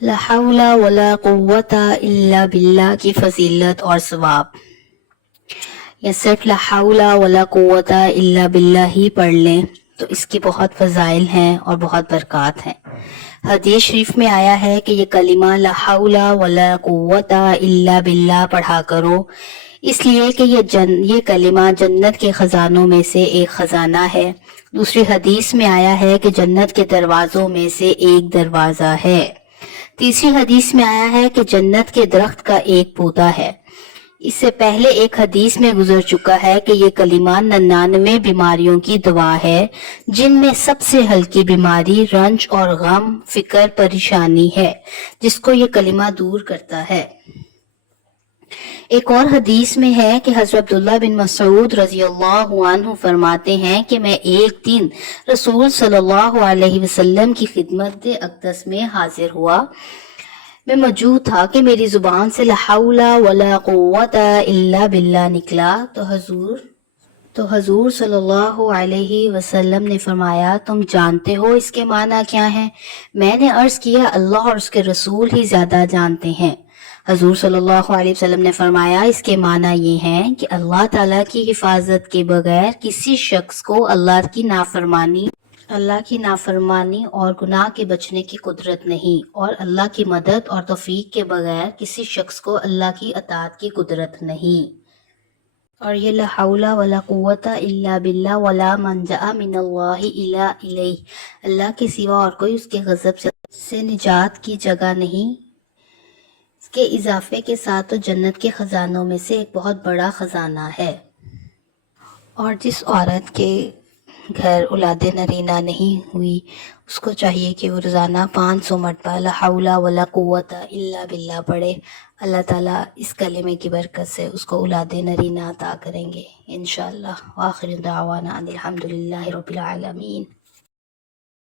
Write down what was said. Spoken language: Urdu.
لا حول ولا قوت الا باللہ کی فضیلت اور ثواب۔ یا صرف لا حول ولا قوت الا باللہ ہی پڑھ لیں تو اس کی بہت فضائل ہیں اور بہت برکات ہیں۔ حدیث شریف میں آیا ہے کہ یہ کلمہ لا حول ولا قوت الا باللہ پڑھا کرو، اس لیے کہ یہ کلمہ جنت کے خزانوں میں سے ایک خزانہ ہے۔ دوسری حدیث میں آیا ہے کہ جنت کے دروازوں میں سے ایک دروازہ ہے۔ تیسری حدیث میں آیا ہے کہ جنت کے درخت کا ایک پودا ہے۔ اس سے پہلے ایک حدیث میں گزر چکا ہے کہ یہ کلمہ 99 بیماریوں کی دوا ہے، جن میں سب سے ہلکی بیماری رنج اور غم، فکر، پریشانی ہے، جس کو یہ کلمہ دور کرتا ہے۔ ایک اور حدیث میں ہے کہ حضرت عبداللہ بن مسعود رضی اللہ عنہ فرماتے ہیں کہ میں ایک دن رسول صلی اللہ علیہ وسلم کی خدمت اقدس میں حاضر ہوا۔ میں موجود تھا کہ میری زبان سے لا حول ولا قوت الا باللہ نکلا تو حضور صلی اللہ علیہ وسلم نے فرمایا، تم جانتے ہو اس کے معنی کیا ہیں؟ میں نے عرض کیا، اللہ اور اس کے رسول ہی زیادہ جانتے ہیں۔ حضور صلی اللہ علیہ وسلم نے فرمایا، اس کے معنی یہ ہیں کہ اللہ تعالیٰ کی حفاظت کے بغیر کسی شخص کو اللہ کی نافرمانی اور گناہ کے بچنے کی قدرت نہیں، اور اللہ کی مدد اور توفیق کے بغیر کسی شخص کو اللہ کی اطاعت کی قدرت نہیں۔ اور یہ لا حول ولا قوت الا باللہ ولا منجا من اللہ الا الیہ، اللہ کے سوا اور کوئی اس کے غضب سے نجات کی جگہ نہیں۔ اس کے اضافے کے ساتھ تو جنت کے خزانوں میں سے ایک بہت بڑا خزانہ ہے۔ اور جس عورت کے گھر اولاد نرینہ نہیں ہوئی، اس کو چاہیے کہ وہ روزانہ 500 مرتبہ لا حول ولا قوت الا باللہ پڑھے۔ اللہ تعالیٰ اس کلمے کی برکت سے اس کو اولاد نرینہ عطا کریں گے انشاءاللہ۔ وآخر دعوانا ان الحمدللہ رب العالمین۔